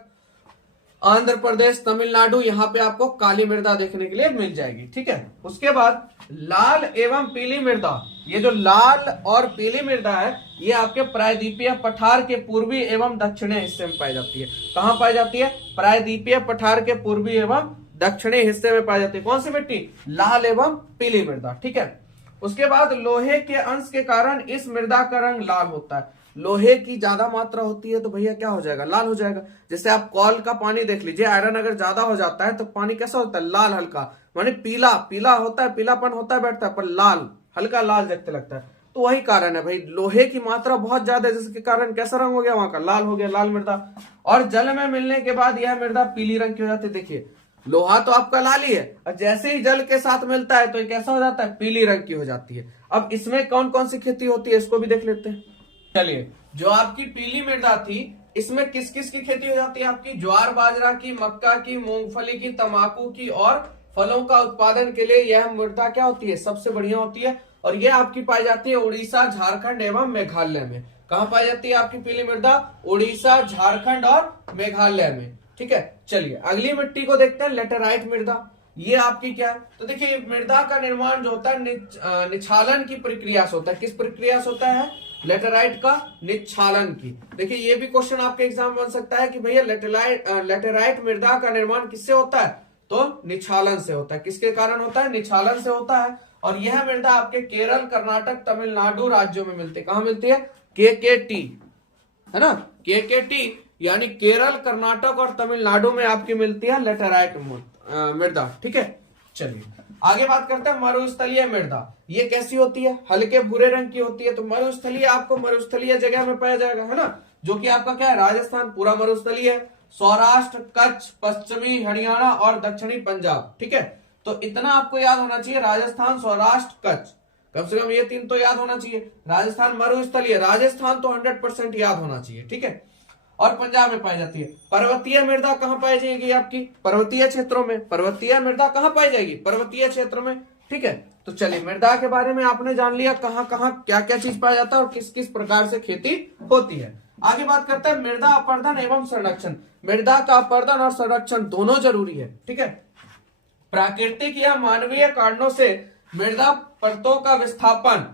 आंध्र प्रदेश, तमिलनाडु, यहाँ पे आपको काली मृदा देखने के लिए मिल जाएगी। ठीक है, उसके बाद लाल एवं पीली मृदा। ये जो लाल और पीली मृदा है ये आपके प्रायद्वीपीय पठार के पूर्वी एवं दक्षिणी हिस्से में पाई जाती है। कहां पाई जाती है? प्रायद्वीपीय पठार के पूर्वी एवं दक्षिणी हिस्से में पाई जाती है। कौन सी मिट्टी? लाल एवं पीली मृदा। ठीक है, उसके बाद लोहे के अंश के कारण इस मृदा का रंग लाल होता है। लोहे की ज्यादा मात्रा होती है तो भैया क्या हो जाएगा? लाल हो जाएगा। जैसे आप कॉल का पानी देख लीजिए, आयरन अगर ज्यादा हो जाता है तो पानी कैसा होता है? लाल हल्का, माने पीला पीला होता है, पीलापन होता है, बैठता है, पर लाल, हल्का लाल देखते लगता है। तो वही कारण है भाई, लोहे की मात्रा बहुत ज्यादा है जिसके कारण कैसा रंग हो गया वहां का? लाल हो गया, लाल मृदा। और जल में मिलने के बाद यह मृदा पीली रंग की हो जाती है। देखिए लोहा तो आपका लाल ही है, और जैसे ही जल के साथ मिलता है तो ये कैसा हो जाता है? पीली रंग की हो जाती है। अब इसमें कौन कौन सी खेती होती है इसको भी देख लेते हैं। चलिए, जो आपकी पीली मृदा थी इसमें किस किस की खेती हो जाती है? आपकी ज्वार बाजरा की, मक्का की, मूंगफली की, तंबाकू की और फलों का उत्पादन के लिए यह मृदा क्या होती है? सबसे बढ़िया होती है। और यह आपकी पाई जाती है उड़ीसा, झारखंड एवं मेघालय में। कहां पाई जाती है आपकी पीली मृदा? उड़ीसा, झारखंड और मेघालय में। ठीक है, चलिए अगली मिट्टी को देखते हैं, लेटेराइट मृदा। ये आपकी क्या है? तो देखिए मृदा का निर्माण जो होता है निक्षालन की प्रक्रिया से होता है। किस प्रक्रिया से होता है? लेटेराइट का निक्षालन की। देखिए ये भी क्वेश्चन आपके एग्जाम बन सकता है कि भैया लेटेराइट मृदा का निर्माण किससे होता है? तो निक्षालन से होता है। किसके कारण होता है? निक्षालन से होता है। और यह मृदा आपके केरल, कर्नाटक, तमिलनाडु राज्यों में मिलती है। कहां मिलती है? केकेटी, है ना, केकेटी यानी केरल, कर्नाटक और तमिलनाडु में आपकी मिलती है लेटेराइट मृदा। ठीक है, चलिए आगे बात करते हैं मरुस्थलीय मृदा। ये कैसी होती है? हल्के भूरे रंग की होती है। तो मरुस्थलीय आपको मरुस्थलीय जगह में पाया जाएगा, है ना, जो कि आपका क्या है, राजस्थान पूरा मरुस्थलीय है, सौराष्ट्र, कच्छ, पश्चिमी हरियाणा और दक्षिणी पंजाब। ठीक है, तो इतना आपको याद होना चाहिए, राजस्थान, सौराष्ट्र, कच्छ, कम से कम ये 3 तो याद होना चाहिए। राजस्थान मरुस्थलीय, राजस्थान तो 100% याद होना चाहिए। ठीक है, और पंजाब में पाई जाती है। पर्वतीय मृदा कहां पाई जाएगी आपकी? पर्वतीय क्षेत्रों में। पर्वतीय मृदा कहां पाई जाएगी? पर्वतीय क्षेत्रों में। ठीक है, तो चलिए मृदा के बारे में आपने जान लिया, कहां कहां क्या क्या चीज पाया जाता है और किस किस प्रकार से खेती होती है। आगे बात करते हैं मृदा अपर्दन एवं संरक्षण। मृदा का अपर्दन और संरक्षण दोनों जरूरी है। ठीक है, प्राकृतिक या मानवीय कारणों से मृदा परतों का विस्थापन,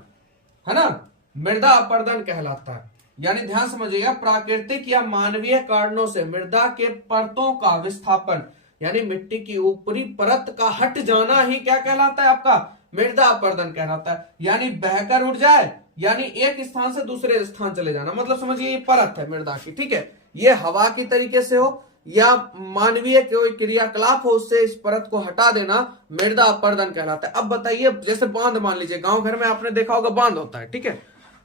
है ना, मृदा अपर्दन कहलाता है। यानी ध्यान समझिएगा, प्राकृतिक या मानवीय कारणों से मृदा के परतों का विस्थापन यानी मिट्टी की ऊपरी परत का हट जाना ही क्या कहलाता है? आपका मृदा अपर्दन कहलाता है। यानी बहकर उड़ जाए, यानी एक स्थान से दूसरे स्थान चले जाना, मतलब समझिए ये परत है मृदा की। ठीक है, ये हवा की तरीके से हो या मानवीय कोई क्रियाकलाप हो, उससे इस परत को हटा देना मृदा अपर्दन कहलाता है। अब बताइए, जैसे बांध मान लीजिए, गांव घर में आपने देखा होगा बांध होता है। ठीक है,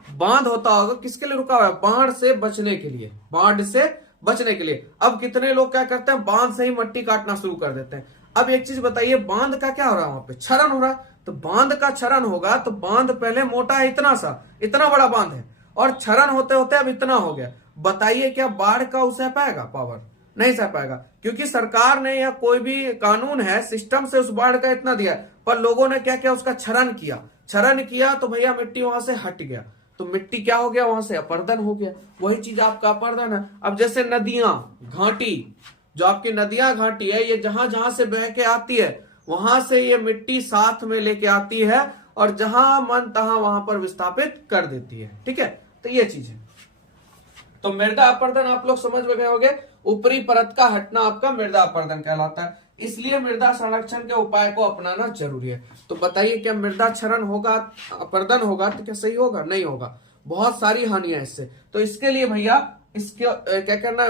बांध होता होगा किसके लिए रुका हुआ है? बाढ़ से बचने के लिए, बाढ़ से बचने के लिए। अब कितने लोग क्या करते हैं, बांध से ही मट्टी काटना शुरू कर देते हैं। अब एक चीज बताइए, बांध का क्या हो रहा है? वहां पे क्षरण हो रहा है। तो बांध का क्षरण होगा तो बांध पहले मोटा है, इतना सा, इतना बड़ा बांध है, और क्षरण होते होते अब इतना हो गया। बताइए क्या बाढ़ का उसे पाएगा? पावर नहीं सह पाएगा, क्योंकि सरकार ने या कोई भी कानून है, सिस्टम से उस बाढ़ का इतना दिया, पर लोगों ने क्या किया? उसका क्षरण किया। क्षरण किया तो भैया मिट्टी वहां से हट गया, तो मिट्टी क्या हो गया? वहां से अपर्दन हो गया। वही चीज आपका अपर्दन है। अब जैसे नदियां, घाटी, जो आपकी नदियां घाटी है, ये जहां जहां से बह के आती है वहां से ये मिट्टी साथ में लेके आती है और जहां मन तहां वहां पर विस्थापित कर देती है। ठीक है, तो ये चीज है। तो मृदा अपर्दन आप लोग समझ में गए होंगे, ऊपरी परत का हटना आपका मृदा अपर्दन कहलाता है। इसलिए मृदा संरक्षण के उपाय को अपनाना जरूरी है। तो बताइए क्या मृदा क्षरण होगा, अपर्दन होगा तो क्या सही होगा? नहीं होगा, बहुत सारी हानियां इससे। तो इसके लिए भैया इसके क्या करना,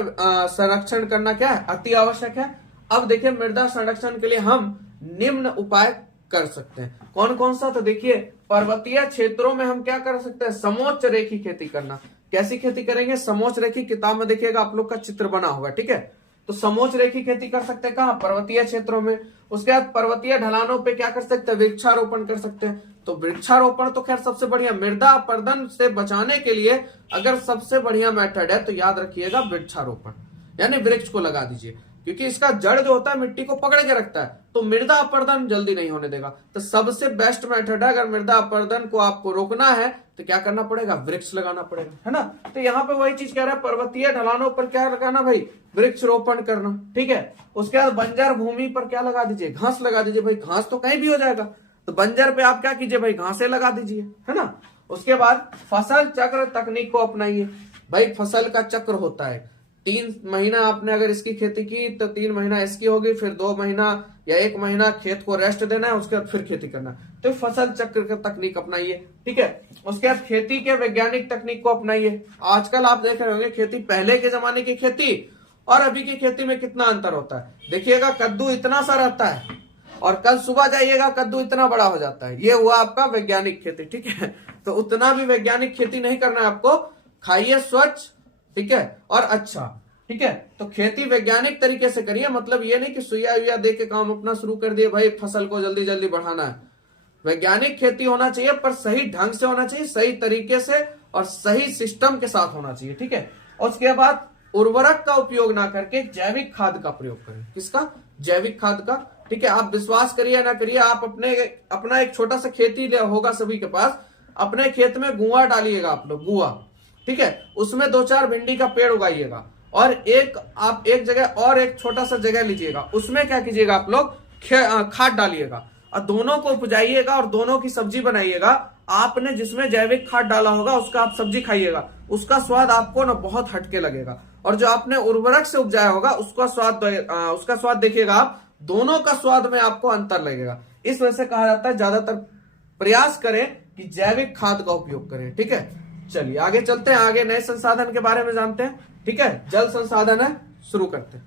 संरक्षण करना क्या है? अति आवश्यक है। अब देखिए मृदा संरक्षण के लिए हम निम्न उपाय कर सकते हैं। कौन कौन सा? तो देखिए पर्वतीय क्षेत्रों में हम क्या कर सकते हैं? समोच्च रेखी खेती करना। कैसी खेती करेंगे? समोच्च रेखी। किताब में देखिएगा आप लोग का चित्र बना होगा। ठीक है, तो समोच्च रेखी खेती कर सकते हैं कहां? पर्वतीय क्षेत्रों में। उसके बाद पर्वतीय ढलानों पे क्या कर सकते हैं? वृक्षारोपण कर सकते हैं। तो वृक्षारोपण तो खैर सबसे बढ़िया, मृदा अपर्दन से बचाने के लिए अगर सबसे बढ़िया मेथड है तो याद रखिएगा वृक्षारोपण, यानी वृक्ष को लगा दीजिए, क्योंकि इसका जड़ जो होता है मिट्टी को पकड़ के रखता है, तो मृदा अपर्दन जल्दी नहीं होने देगा। तो सबसे बेस्ट मेथड है, अगर मृदा अपर्दन को आपको रोकना है तो क्या करना पड़ेगा? वृक्ष लगाना पड़ेगा, है ना। तो यहाँ पे वही चीज कह रहा है, पर्वतीय ढलानों पर क्या लगाना भाई? वृक्ष रोपण करना। ठीक है, उसके बाद बंजर भूमि पर क्या लगा दीजिए? घास लगा दीजिए। भाई घास तो कहीं भी हो जाएगा, तो बंजर पे आप क्या कीजिए भाई? घासें लगा दीजिए, है ना। उसके बाद फसल चक्र तकनीक को अपनाइए। भाई फसल का चक्र होता है, 3 महीना आपने अगर इसकी खेती की तो 3 महीना इसकी होगी, फिर 2 महीना या 1 महीना खेत को रेस्ट देना है, उसके बाद फिर खेती करना। तो फसल चक्र का तकनीक अपनाइए। ठीक है, उसके बाद खेती के वैज्ञानिक तकनीक को अपनाइए। आजकल आप देख रहे होंगे खेती, पहले के जमाने की खेती और अभी की खेती में कितना अंतर होता है। देखिएगा कद्दू इतना सा रहता है और कल सुबह जाइएगा कद्दू इतना बड़ा हो जाता है। ये हुआ आपका वैज्ञानिक खेती। ठीक है, तो उतना भी वैज्ञानिक खेती नहीं करना है आपको। खाइए स्वच्छ, ठीक है, और अच्छा। ठीक है, तो खेती वैज्ञानिक तरीके से करिए। मतलब ये नहीं कि सुइया उइया दे के काम अपना शुरू कर दिए, भाई फसल को जल्दी जल्दी बढ़ाना है। वैज्ञानिक खेती होना चाहिए, पर सही ढंग से होना चाहिए, सही तरीके से और सही सिस्टम के साथ होना चाहिए। ठीक है, और उसके बाद उर्वरक का उपयोग ना करके जैविक खाद का प्रयोग करें। किसका? जैविक खाद का। ठीक है, आप विश्वास करिए ना करिए, आप अपना एक छोटा सा खेती होगा सभी के पास, अपने खेत में गुआ डालिएगा आप लोग, गुआ। ठीक है, उसमें 2-4 भिंडी का पेड़ उगाइएगा और आप एक जगह और एक छोटा सा जगह लीजिएगा, उसमें क्या कीजिएगा आप लोग? खाद डालिएगा और दोनों को उपजाइएगा और दोनों की सब्जी बनाइएगा। आपने जिसमें जैविक खाद डाला होगा उसका आप सब्जी खाइएगा, उसका स्वाद आपको ना बहुत हटके लगेगा। और जो आपने उर्वरक से उपजाया होगा उसका स्वाद देखिएगा आप, दोनों का स्वाद में आपको अंतर लगेगा। इस वजह से कहा जाता है ज्यादातर प्रयास करें कि जैविक खाद का उपयोग करें। ठीक है, चलिए आगे चलते हैं, आगे नए संसाधन के बारे में जानते हैं। ठीक है, जल संसाधन है, शुरू करते हैं।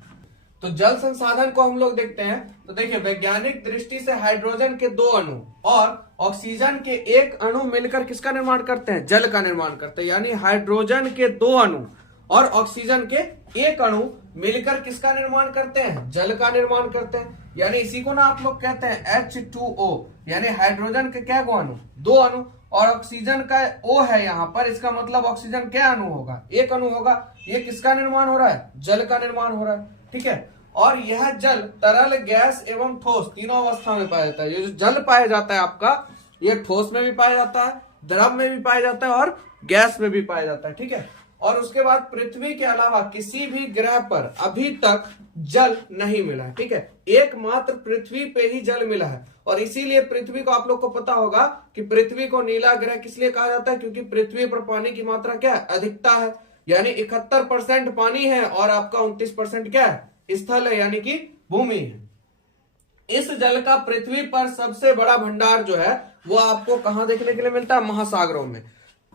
तो जल संसाधन को हम लोग देखते हैं तो देखिए वैज्ञानिक दृष्टि से हाइड्रोजन के 2 अणु और ऑक्सीजन के 1 अणु मिलकर किसका निर्माण करते हैं, जल का निर्माण करते हैं। यानी हाइड्रोजन के 2 अणु और ऑक्सीजन के 1 अणु मिलकर किसका निर्माण करते हैं, जल का निर्माण करते हैं। यानी इसी को ना आप लोग कहते हैं H2O, यानी हाइड्रोजन के क्या अणु, 2 अणु और ऑक्सीजन का O है यहाँ पर, इसका मतलब ऑक्सीजन क्या अणु होगा, 1 अणु होगा। ये किसका निर्माण हो रहा है, जल का निर्माण हो रहा है, ठीक है। और यह जल तरल, गैस एवं ठोस तीनों अवस्था में पाया जाता है। ये जो जल पाया जाता है आपका, ये ठोस में भी पाया जाता है, द्रव में भी पाया जाता है और गैस में भी पाया जाता है, ठीक है। और उसके बाद पृथ्वी के अलावा किसी भी ग्रह पर अभी तक जल नहीं मिला है, ठीक है। एकमात्र पृथ्वी पे ही जल मिला है और इसीलिए पृथ्वी को, आप लोग को पता होगा कि पृथ्वी को नीला ग्रह किस लिए कहा जाता है, क्योंकि पृथ्वी पर पानी की मात्रा क्या है, अधिकता है। यानी 71% पानी है और आपका 29% क्या है, स्थल है, यानी कि भूमि है। इस जल का पृथ्वी पर सबसे बड़ा भंडार जो है वो आपको कहां देखने के लिए मिलता है, महासागरों में।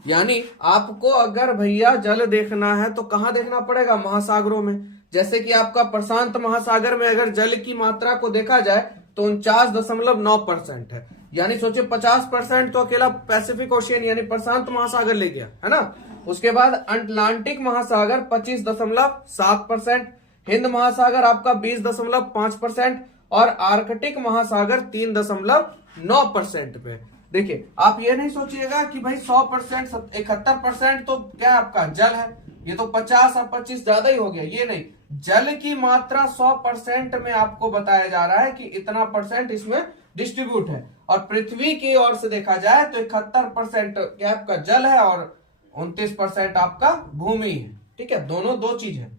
यानी आपको अगर भैया जल देखना है तो कहां देखना पड़ेगा, महासागरों में। जैसे कि आपका प्रशांत महासागर में अगर जल की मात्रा को देखा जाए तो 49.9% है। यानी सोचिए 50% तो अकेला पैसिफिक ओशियन यानी प्रशांत महासागर ले गया, है ना। उसके बाद अटलांटिक महासागर 25.7%, हिंद महासागर आपका 20.5% और आर्कटिक महासागर 3.9% पे। देखिए आप ये नहीं सोचिएगा कि भाई 100%, 71% तो क्या आपका जल है, ये तो 50 और 25 ज्यादा ही हो गया। ये नहीं, जल की मात्रा 100% में आपको बताया जा रहा है कि इतना परसेंट इसमें डिस्ट्रीब्यूट है। और पृथ्वी की ओर से देखा जाए तो 71% क्या आपका जल है और 29% आपका भूमि है, ठीक है। दोनों 2 चीज है।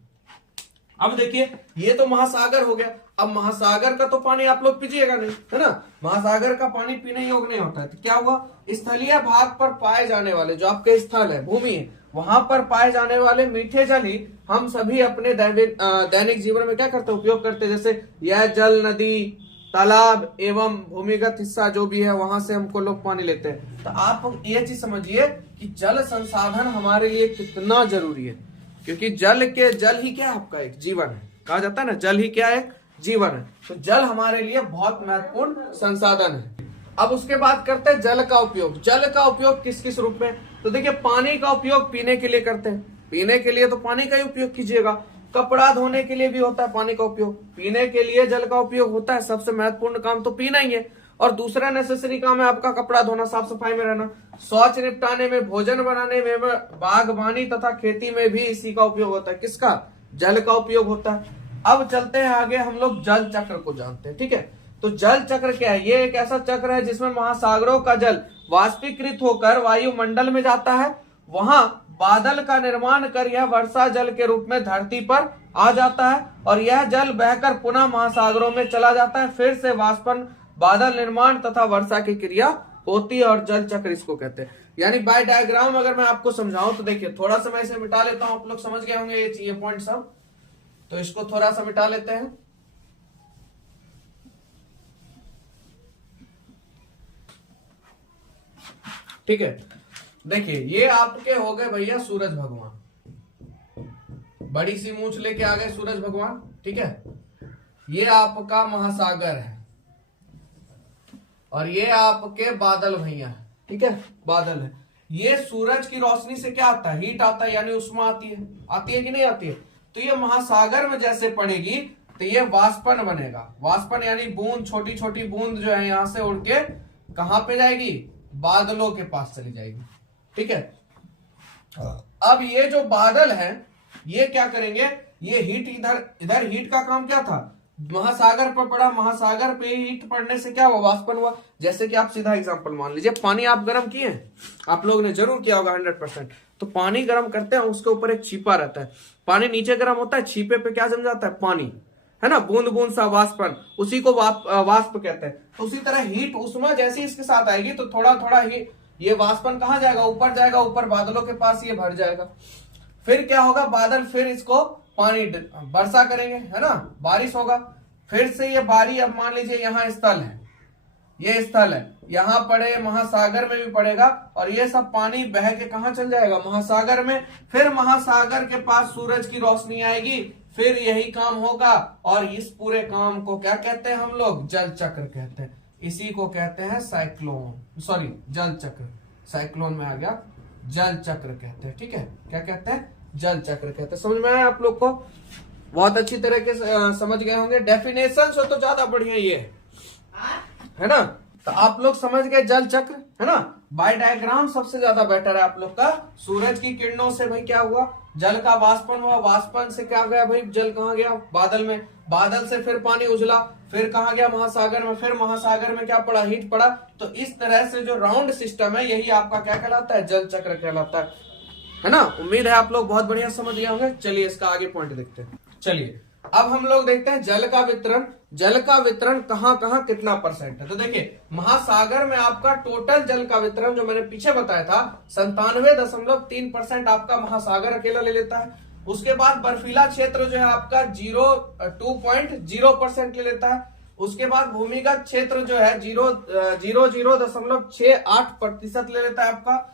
अब देखिए ये तो महासागर हो गया। अब महासागर का तो पानी आप लोग पीजिएगा नहीं, है ना। महासागर का पानी पीने योग्य नहीं होता है। तो क्या हुआ, स्थलीय भाग पर पाए जाने वाले जो आपके स्थल है, भूमि है, वहां पर पाए जाने वाले मीठे जल ही हम सभी अपने दैनिक जीवन में क्या करते हैं, उपयोग करते हैं। जैसे यह जल नदी, तालाब एवं भूमिगत हिस्सा जो भी है वहां से हमको लोग पानी लेते हैं। तो आप ये चीज समझिए कि जल संसाधन हमारे लिए कितना जरूरी है, क्योंकि जल ही क्या आपका एक जीवन है। कहा जाता है ना, जल ही क्या एक जीवन है। तो जल हमारे लिए बहुत महत्वपूर्ण संसाधन है। अब उसके बाद करते हैं जल का उपयोग। जल का उपयोग किस किस रूप में, तो देखिए पानी का उपयोग पीने के लिए करते हैं। पीने के लिए तो पानी का ही उपयोग कीजिएगा। कपड़ा धोने के लिए भी होता है पानी का उपयोग। पीने के लिए जल का उपयोग होता है। सबसे महत्वपूर्ण काम तो पीना ही है। और दूसरा नेसेसरी काम है आपका कपड़ा धोना, साफ सफाई में रहना, शौच निपटाने में, भोजन बनाने में, बागवानी तथा खेती में भी इसी का उपयोग होता है। किसका, जल का उपयोग होता है। अब चलते हैं आगे, हम लोग जल चक्र को जानते हैं, ठीक है। तो जल चक्र क्या है, ये एक ऐसा चक्र है जिसमें महासागरों का जल वाष्पीकृत होकर वायुमंडल में जाता है, वहां बादल का निर्माण कर यह वर्षा जल के रूप में धरती पर आ जाता है और यह जल बहकर पुनः महासागरों में चला जाता है। फिर से वाष्पन, बादल निर्माण तथा वर्षा की क्रिया होती है और जल चक्र इसको कहते हैं। यानी बाय डायग्राम अगर मैं आपको समझाऊं तो देखिए, थोड़ा सा मैं इसे मिटा लेता हूं, आप लोग समझ गए होंगे ये पॉइंट सब। तो इसको थोड़ा सा मिटा लेते हैं। ठीक है, देखिए ये आपके हो गए भैया सूरज भगवान, बड़ी सी मूंछ लेके आ गए सूरज भगवान, ठीक है। ये आपका महासागर है और ये आपके बादल भैया, ठीक है, बादल है। ये सूरज की रोशनी से क्या आता है, हीट आता है, यानी उष्मा आती है कि नहीं आती है। तो ये महासागर में जैसे पड़ेगी तो ये वाष्पन बनेगा। वाष्पन यानी बूंद, छोटी छोटी बूंद जो है यहां से उड़ के कहां पे जाएगी, बादलों के पास चली जाएगी, ठीक है। अब ये जो बादल है ये क्या करेंगे, ये हीट इधर हीट का काम क्या था, महासागर पर पड़ा, महासागर पे हीट पड़ने से क्या हुआ, वाष्पन हुआ। जैसे कि आप सीधा एग्जांपल मान लीजिए, पानी आप गर्म किए हैं, आप लोगों ने जरूर किया होगा 100%। तो पानी गर्म करते हैं, उसके ऊपर एक छीपा रहता है, पानी नीचे गर्म होता है, छीपे पे क्या जम जाता है, पानी, है ना, बूंद बूंद सा वाष्पन, उसी को वाष्प कहते हैं। तो उसी तरह हीट, उष्मा जैसी इसके साथ आएगी तो थोड़ा थोड़ा ही ये वाष्पन कहां जाएगा, ऊपर जाएगा, ऊपर बादलों के पास ये भर जाएगा। फिर क्या होगा, बादल फिर इसको पानी वर्षा करेंगे, है ना, बारिश होगा। फिर से ये बारी, अब मान लीजिए यहाँ स्थल है, ये स्थल है, यहाँ पड़े, महासागर में भी पड़ेगा और ये सब पानी बह के कहां चल जाएगा, महासागर में। फिर महासागर के पास सूरज की रोशनी आएगी, फिर यही काम होगा, और इस पूरे काम को क्या कहते हैं हम लोग? जल चक्र कहते हैं। इसी को कहते हैं साइक्लोन, सॉरी जल चक्र, साइक्लोन में आ गया, जल चक्र कहते हैं। ठीक है, क्या कहते हैं? जल चक्र कहते हैं। समझ में आया आप लोग को? बहुत अच्छी तरह के समझ गए होंगे। डेफिनेशन से तो ज्यादा बढ़िया ये है ना। तो आप लोग समझ गए जल चक्र, है ना। बाय डायग्राम सबसे ज्यादा बेटर है आप लोग का। सूरज की किरणों से भाई क्या हुआ? जल का वाष्पन हुआ, वाष्पन से क्या गया भाई? जल कहाँ गया? बादल में, बादल से फिर पानी उछला, फिर कहाँ गया? महासागर में, फिर महासागर में क्या पड़ा? हीट पड़ा। तो इस तरह से जो राउंड सिस्टम है यही आपका क्या कहलाता है? जल चक्र कहलाता है ना। उम्मीद है आप लोग बहुत बढ़िया समझ गए होंगे। चलिए इसका आगे पॉइंट देखते हैं। चलिए अब हम लोग देखते हैं जल का वितरण। जल का वितरण कहाँ कहाँ कितना परसेंट है? तो देखिए महासागर में आपका टोटल जल का वितरण जो मैंने पीछे बताया था 97.3% आपका महासागर अकेला ले लेता है। उसके बाद बर्फीला क्षेत्र जो है आपका 2.0% ले लेता है। उसके बाद भूमिगत क्षेत्र जो है 0.68% ले लेता है आपका।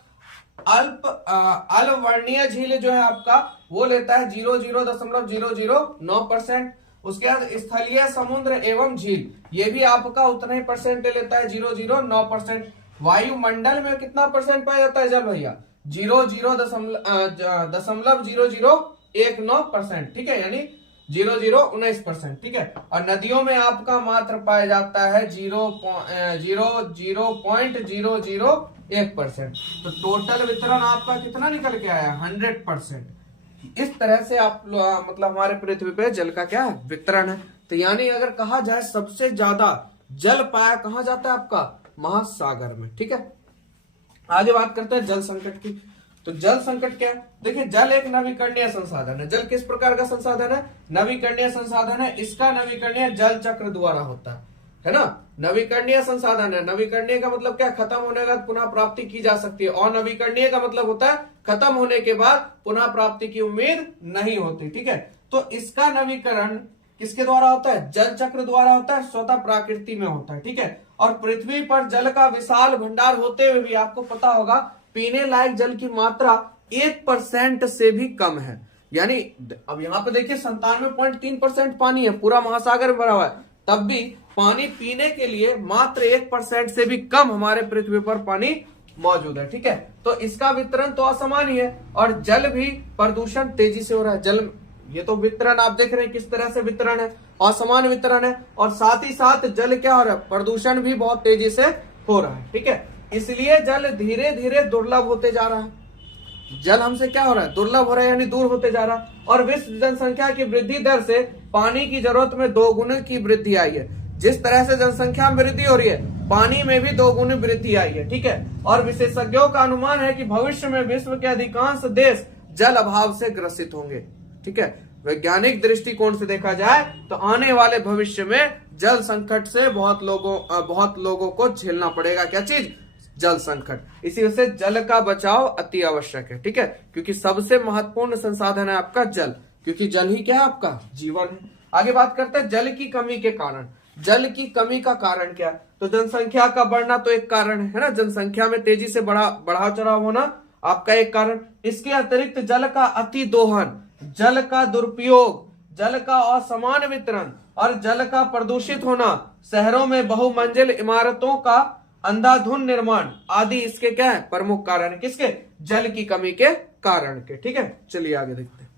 अलवर्णीय झील जो है आपका वो लेता है 0.009%। उसके बाद स्थलीय समुद्र एवं झील ये भी आपका उतना ही परसेंट ले लेता है 0.09%। वायुमंडल में कितना परसेंट पाया जाता है जल भैया? 0.0019%। ठीक है, यानी 0.019%। ठीक है, और नदियों में आपका मात्र पाया जाता है 0.001%। तो टोटल वितरण आपका कितना निकल के आया? 100%। इस तरह से आप मतलब हमारे पृथ्वी पे जल का क्या है? वितरण है। तो यानी अगर कहा जाए सबसे ज्यादा जल पाया कहाँ जाता है आपका? महासागर में। ठीक है, आगे बात करते हैं जल संकट की। तो जल संकट क्या है? देखिए जल एक नवीकरणीय संसाधन है। जल किस प्रकार का संसाधन है? नवीकरणीय संसाधन है। इसका नवीकरणीय जल चक्र द्वारा होता है ना। नवीकरणीय संसाधन है। नवीकरणीय का मतलब क्या? खत्म होने के बाद पुनः प्राप्ति की जा सकती है। और नवीकरणीय का मतलब होता है खत्म होने के बाद पुनः प्राप्ति की उम्मीद नहीं होती। ठीक है, तो इसका नवीकरण किसके द्वारा होता है? जल चक्र द्वारा होता है, स्वतः प्रकृति में होता है। ठीक है, और पृथ्वी पर जल का विशाल भंडार होते हुए भी आपको पता होगा पीने लायक जल की मात्रा 1% से भी कम है। यानी अब यहाँ पे देखिए 97.3% पानी है, पूरा महासागर में भरा हुआ है, तब भी पानी पीने के लिए मात्र 1% से भी कम हमारे पृथ्वी पर पानी मौजूद है। ठीक है, तो इसका वितरण तो असमान ही है। और जल भी प्रदूषण तेजी से हो रहा है। जल ये तो वितरण आप देख रहे हैं किस तरह से वितरण है, असमान वितरण है। और साथ ही साथ जल क्या हो रहा है? प्रदूषण भी बहुत तेजी से हो रहा है। ठीक है, इसलिए जल धीरे धीरे दुर्लभ होते जा रहा है। जल हमसे क्या हो रहा है? दुर्लभ हो रहा है, यानी दूर होते जा रहा है। और विश्व जनसंख्या की वृद्धि दर से पानी की जरूरत में 2 गुने की वृद्धि आई है। जिस तरह से जनसंख्या में वृद्धि हो रही है पानी में भी 2 गुनी वृद्धि आई है। ठीक है, और विशेषज्ञों का अनुमान है कि भविष्य में विश्व के अधिकांश देश जल अभाव से ग्रसित होंगे। ठीक है, वैज्ञानिक दृष्टिकोण से देखा जाए तो आने वाले भविष्य में जल संकट से बहुत लोगों को झेलना पड़ेगा। क्या चीज? जल संकट। इसी वजह से जल का बचाव अति आवश्यक है। ठीक है, क्योंकि सबसे महत्वपूर्ण संसाधन है आपका जल, क्योंकि जल ही क्या है? आपका जीवन है। आगे बात करते हैं जल की कमी के कारण। जल की कमी का कारण क्या? तो जनसंख्या का बढ़ना तो एक कारण है ना। जनसंख्या में तेजी से बढ़ाव चढ़ाव होना आपका एक कारण। इसके अतिरिक्त जल का अति दोहन, जल का दुरुपयोग, जल का असमान वितरण और जल का प्रदूषित होना, शहरों में बहुमंजिल इमारतों का अंधाधुंध निर्माण आदि इसके क्या है? प्रमुख कारण है। किसके? जल की कमी के कारण के। ठीक है, चलिए आगे देखते हैं।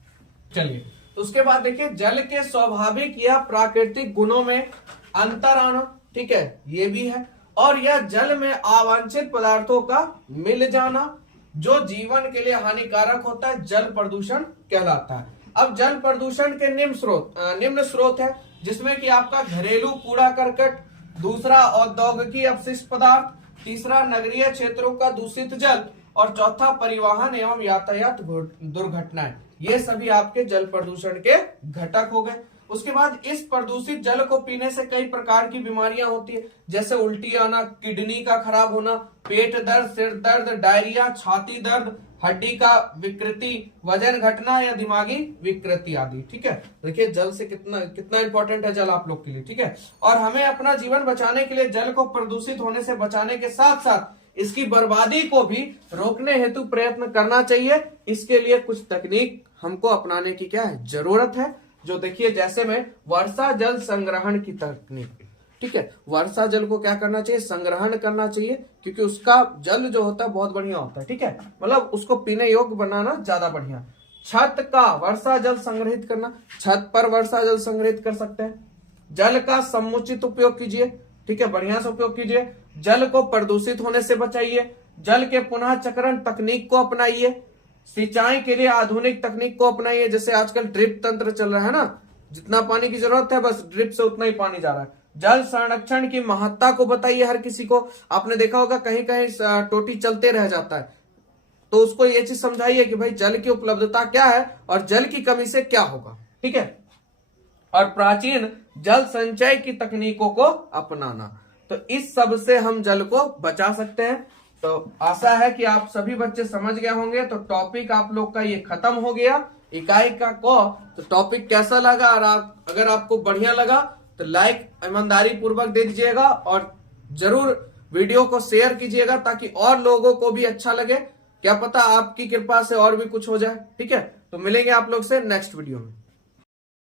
चलिए, तो उसके बाद देखिए जल के स्वाभाविक या प्राकृतिक गुणों में अंतर आना। ठीक है, ये भी है। और यह जल में अवांछित पदार्थों का मिल जाना जो जीवन के लिए हानिकारक होता है, जल प्रदूषण कहलाता है। अब जल प्रदूषण के निम्न स्रोत है, जिसमें कि आपका घरेलू कूड़ा करकट, दूसरा औद्योगिक अपशिष्ट पदार्थ, तीसरा नगरीय क्षेत्रों का दूषित जल और चौथा परिवहन एवं यातायात दुर्घटनाएं। ये सभी आपके जल प्रदूषण के घटक हो गए। उसके बाद इस प्रदूषित जल को पीने से कई प्रकार की बीमारियां होती है, जैसे उल्टी आना, किडनी का खराब होना, पेट दर्द, सिर दर्द, डायरिया, छाती दर्द, हड्डी का विकृति, वजन घटना या दिमागी विकृति आदि। ठीक है, देखिए जल से कितना इंपॉर्टेंट है जल आप लोग के लिए। ठीक है, और हमें अपना जीवन बचाने के लिए जल को प्रदूषित होने से बचाने के साथ साथ इसकी बर्बादी को भी रोकने हेतु प्रयत्न करना चाहिए। इसके लिए कुछ तकनीक हमको अपनाने की क्या है? जरूरत है। जो देखिए जैसे में वर्षा जल संग्रहण की तकनीक, ठीक है, वर्षा जल को क्या करना चाहिए, संग्रहण करना चाहिए, क्योंकि उसका जल जो होता है बहुत बढ़िया होता है, ठीक है, मतलब उसको पीने योग्य बनाना ज्यादा बढ़िया। छत का वर्षा जल संग्रहित करना, छत पर वर्षा जल संग्रहित कर सकते हैं। जल का समुचित उपयोग कीजिए, ठीक है, बढ़िया से उपयोग कीजिए। जल को प्रदूषित होने से बचाइए। जल के पुनः चक्रण तकनीक को अपनाइए। सिंचाई के लिए आधुनिक तकनीक को अपनाइए, जैसे आजकल ड्रिप तंत्र चल रहा है ना, जितना पानी की जरूरत है बस ड्रिप से उतना ही पानी जा रहा है। जल संरक्षण की महत्ता को बताइए हर किसी को। आपने देखा होगा कहीं कहीं टोटी चलते रह जाता है, तो उसको ये चीज समझाइए कि भाई जल की उपलब्धता क्या है और जल की कमी से क्या होगा, ठीक है। और प्राचीन जल संचय की तकनीकों को अपनाना, तो इस सब से हम जल को बचा सकते हैं। तो आशा है कि आप सभी बच्चे समझ गए होंगे। तो टॉपिक आप लोग का ये खत्म हो गया, इकाई का क। तो टॉपिक कैसा लगा, और अगर आपको बढ़िया लगा तो लाइक ईमानदारी पूर्वक दे दीजिएगा, और जरूर वीडियो को शेयर कीजिएगा ताकि और लोगों को भी अच्छा लगे। क्या पता आपकी कृपा से और भी कुछ हो जाए, ठीक है। तो मिलेंगे आप लोग से नेक्स्ट वीडियो में।